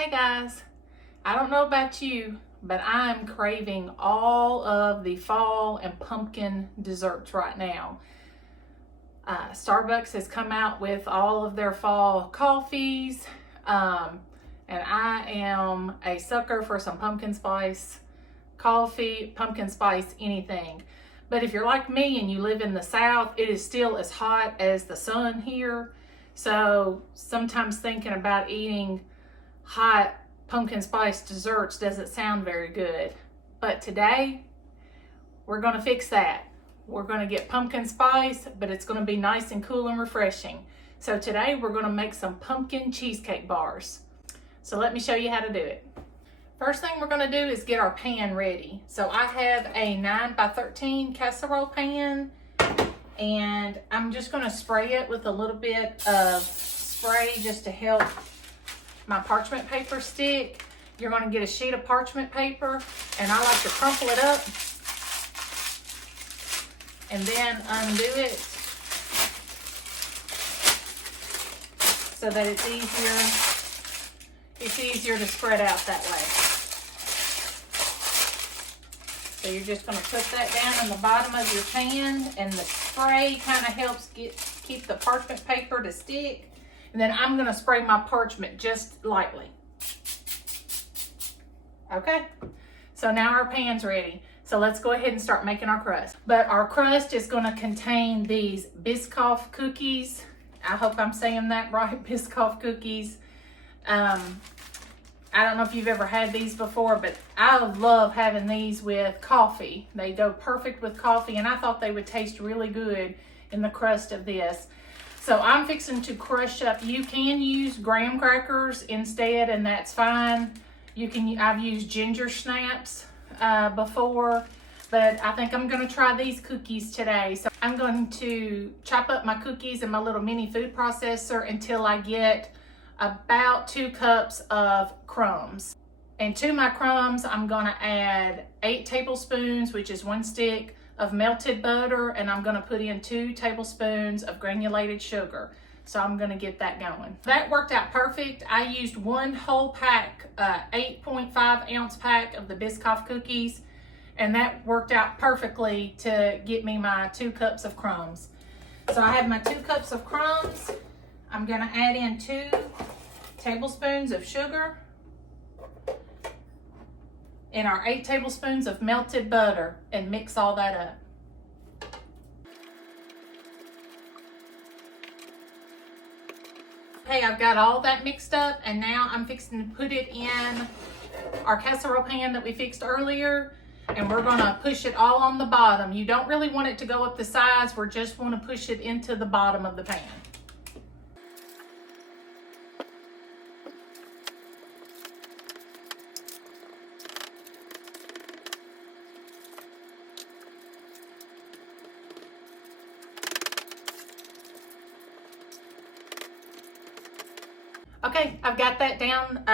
Hey guys, I don't know about you, but I'm craving all of the fall and pumpkin desserts right now. Starbucks has come out with all of their fall coffees, and I am a sucker for some pumpkin spice coffee, pumpkin spice anything. But if you're like me and you live in the South, it is still as hot as the sun here. So sometimes thinking about eating hot pumpkin spice desserts doesn't sound very good. But today, we're gonna fix that. We're gonna get pumpkin spice, but it's gonna be nice and cool and refreshing. So today, we're gonna make some pumpkin cheesecake bars. So let me show you how to do it. First thing we're gonna do is get our pan ready. So I have a 9x13 casserole pan, and I'm just gonna spray it with a little bit of spray just to help my parchment paper stick. You're going to get a sheet of parchment paper, and I like to crumple it up and then undo it so that it's easier to spread out that way. So you're just going to put that down in the bottom of your pan, and the spray kind of helps keep the parchment paper to stick. And then I'm gonna spray my parchment just lightly. Okay, so now our pan's ready. So let's go ahead and start making our crust. But our crust is gonna contain these Biscoff cookies. I hope I'm saying that right, Biscoff cookies. I don't know if you've ever had these before, but I love having these with coffee. They go perfect with coffee, and I thought they would taste really good in the crust of this. So I'm fixing to crush up. You can use graham crackers instead, and that's fine. I've used ginger snaps before, but I think I'm gonna try these cookies today. So I'm going to chop up my cookies in my little mini food processor until I get about 2 cups of crumbs. And to my crumbs, I'm gonna add 8 tablespoons, which is 1 stick, of melted butter, and I'm gonna put in 2 tablespoons of granulated sugar. So I'm gonna get that going. That worked out perfect. I used 1 whole pack, 8.5 ounce pack of the Biscoff cookies, and that worked out perfectly to get me my 2 cups of crumbs. So I have my 2 cups of crumbs. I'm gonna add in 2 tablespoons of sugar and our 8 tablespoons of melted butter, and mix all that up. Okay, I've got all that mixed up, and now I'm fixing to put it in our casserole pan that we fixed earlier, and we're gonna push it all on the bottom. You don't really want it to go up the sides, we just wanna push it into the bottom of the pan. Okay, I've got that down.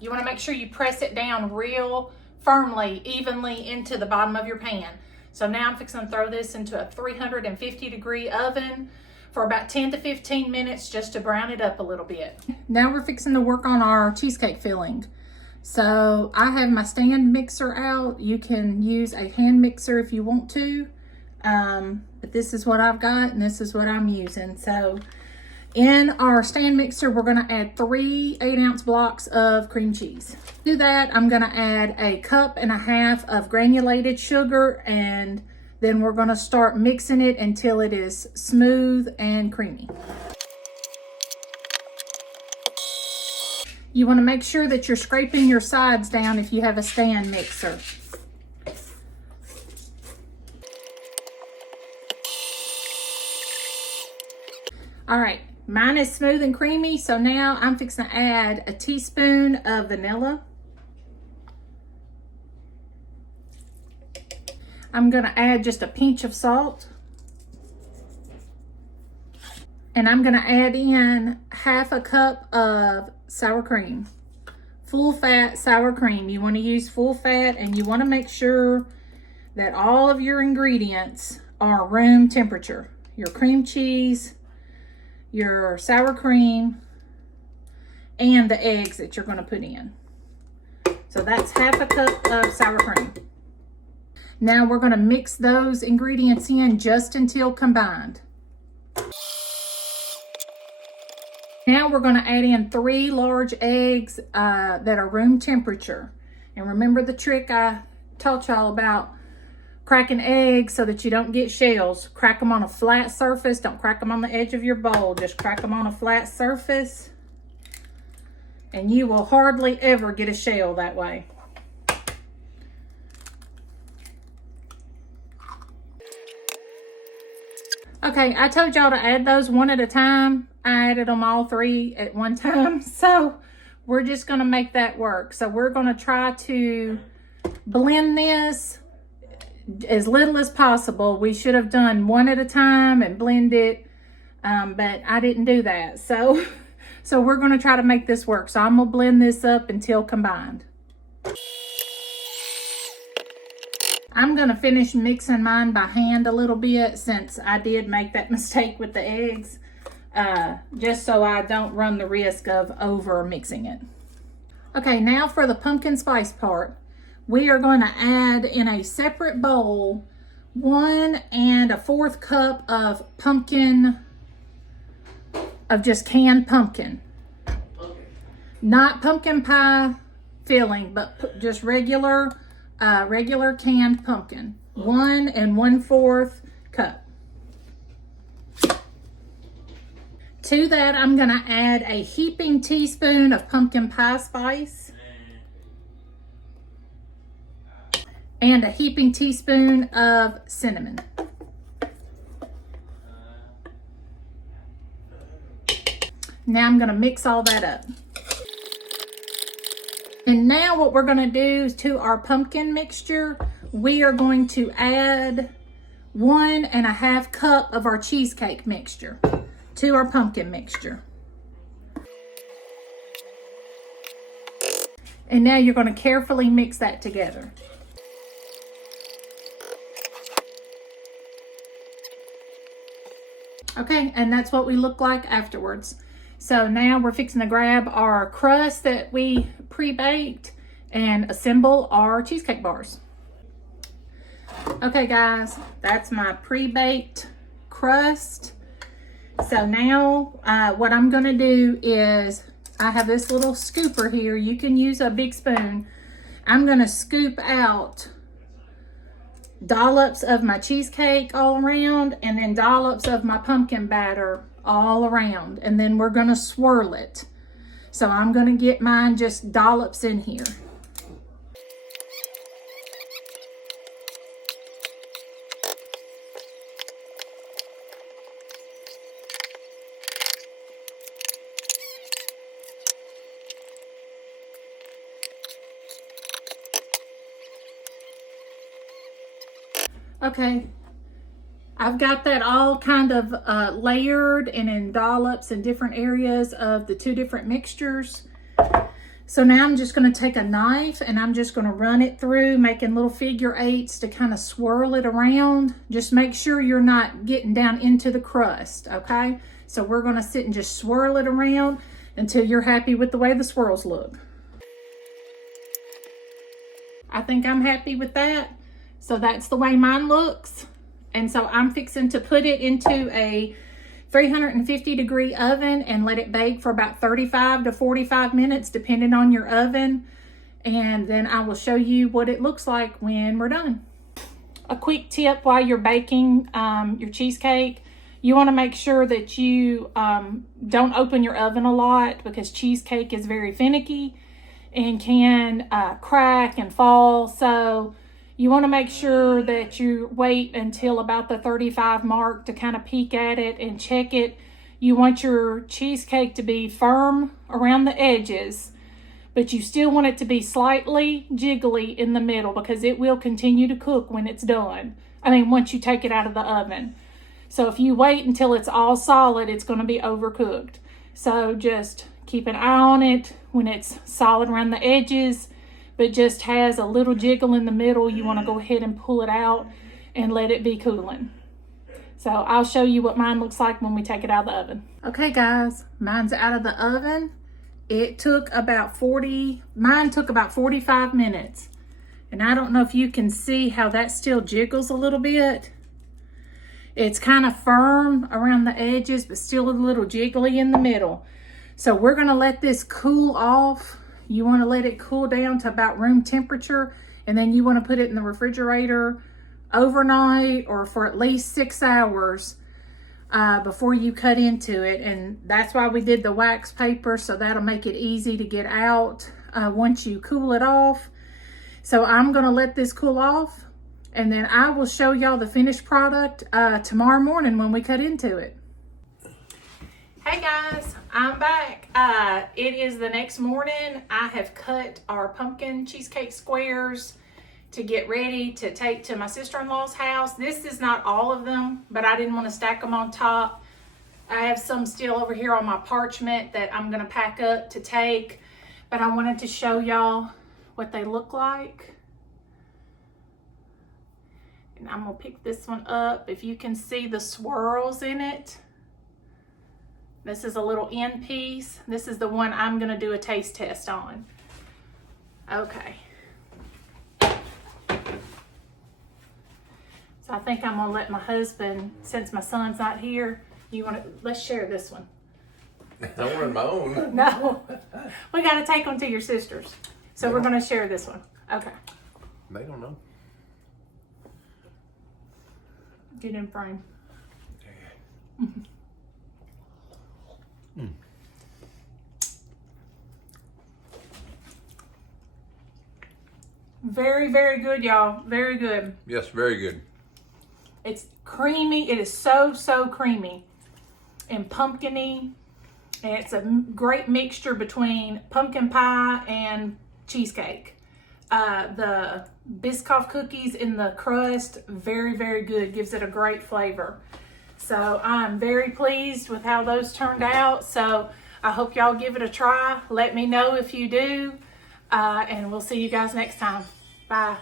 You want to make sure you press it down real firmly, evenly into the bottom of your pan. So now I'm fixing to throw this into a 350-degree oven for about 10 to 15 minutes just to brown it up a little bit. Now we're fixing to work on our cheesecake filling. So I have my stand mixer out. You can use a hand mixer if you want to, but this is what I've got and this is what I'm using. So in our stand mixer, we're gonna add 3 8-ounce blocks of cream cheese. To do that, I'm gonna add 1.5 cups of granulated sugar, and then we're gonna start mixing it until it is smooth and creamy. You wanna make sure that you're scraping your sides down if you have a stand mixer. All right. Mine is smooth and creamy, so now I'm fixing to add a teaspoon of vanilla. I'm gonna add just a pinch of salt. And I'm gonna add in 1/2 cup of sour cream. Full fat sour cream. You wanna use full fat, and you wanna make sure that all of your ingredients are room temperature. Your cream cheese, your sour cream, and the eggs that you're going to put in. So that's half a cup of sour cream. Now we're going to mix those ingredients in just until combined. Now we're going to add in 3 large eggs that are room temperature. And remember the trick I taught y'all about cracking eggs so that you don't get shells. Crack them on a flat surface. Don't crack them on the edge of your bowl. Just crack them on a flat surface. And you will hardly ever get a shell that way. Okay, I told y'all to add those one at a time. I added them all 3 at one time. So we're just going to make that work. So we're going to try to blend this as little as possible. We should have done one at a time and blend it, but I didn't do that. So we're going to try to make this work. So I'm going to blend this up until combined. I'm going to finish mixing mine by hand a little bit since I did make that mistake with the eggs, just so I don't run the risk of over mixing it. Okay, now for the pumpkin spice part. We are going to add in a separate bowl 1 1/4 cup of pumpkin, of just canned pumpkin. Not pumpkin pie filling, but just regular canned pumpkin. 1 1/4 cup. To that, I'm going to add a heaping teaspoon of pumpkin pie spice and a heaping teaspoon of cinnamon. Now I'm going to mix all that up. And now what we're going to do is to our pumpkin mixture, we are going to add 1 1/2 cup of our cheesecake mixture to our pumpkin mixture. And now you're going to carefully mix that together. Okay, and that's what we look like afterwards. So now we're fixing to grab our crust that we pre-baked and assemble our cheesecake bars. Okay guys, that's my pre-baked crust. So now what I'm going to do is, I have this little scooper here. You can use a big spoon. I'm going to scoop out dollops of my cheesecake all around, and then dollops of my pumpkin batter all around, and then we're going to swirl it. So I'm going to get mine just dollops in here. Okay, I've got that all kind of layered and in dollops in different areas of the 2 different mixtures. So now I'm just going to take a knife and I'm just going to run it through, making little figure 8s to kind of swirl it around. Just make sure you're not getting down into the crust, okay? So we're going to sit and just swirl it around until you're happy with the way the swirls look. I think I'm happy with that. So that's the way mine looks. And so I'm fixing to put it into a 350-degree oven and let it bake for about 35 to 45 minutes, depending on your oven. And then I will show you what it looks like when we're done. A quick tip while you're baking your cheesecake, you want to make sure that you don't open your oven a lot, because cheesecake is very finicky and can crack and fall. So you want to make sure that you wait until about the 35 mark to kind of peek at it and check it. You want your cheesecake to be firm around the edges, but you still want it to be slightly jiggly in the middle, because it will continue to cook when it's done. Once you take it out of the oven. So if you wait until it's all solid, it's going to be overcooked. So just keep an eye on it when it's solid around the edges, but just has a little jiggle in the middle. You want to go ahead and pull it out and let it be cooling. So I'll show you what mine looks like when we take it out of the oven. Okay guys, mine's out of the oven. It took about mine took about 45 minutes. And I don't know if you can see how that still jiggles a little bit. It's kind of firm around the edges, but still a little jiggly in the middle. So we're gonna let this cool off. You wanna let it cool down to about room temperature, and then you wanna put it in the refrigerator overnight or for at least 6 hours before you cut into it. And that's why we did the wax paper, so that'll make it easy to get out once you cool it off. So I'm gonna let this cool off, and then I will show y'all the finished product tomorrow morning when we cut into it. Hey guys, I'm back. It is the next morning. I have cut our pumpkin cheesecake squares to get ready to take to my sister-in-law's house. This is not all of them, but I didn't want to stack them on top. I have some still over here on my parchment that I'm gonna pack up to take, but I wanted to show y'all what they look like. And I'm gonna pick this one up. If you can see the swirls in it. This is a little end piece. This is the one I'm gonna do a taste test on. Okay. So I think I'm gonna let my husband, since my son's not here, let's share this one. I wanted my own. No, we gotta take them to your sister's. So we're gonna share this one. Okay. They don't know. Get in frame. Very, very good, y'all. Very good. Yes, very good. It's creamy. It is so, so creamy and pumpkiny. And it's a great mixture between pumpkin pie and cheesecake. The Biscoff cookies in the crust, very, very good. Gives it a great flavor. So I'm very pleased with how those turned out. So I hope y'all give it a try. Let me know if you do. And we'll see you guys next time. Bye.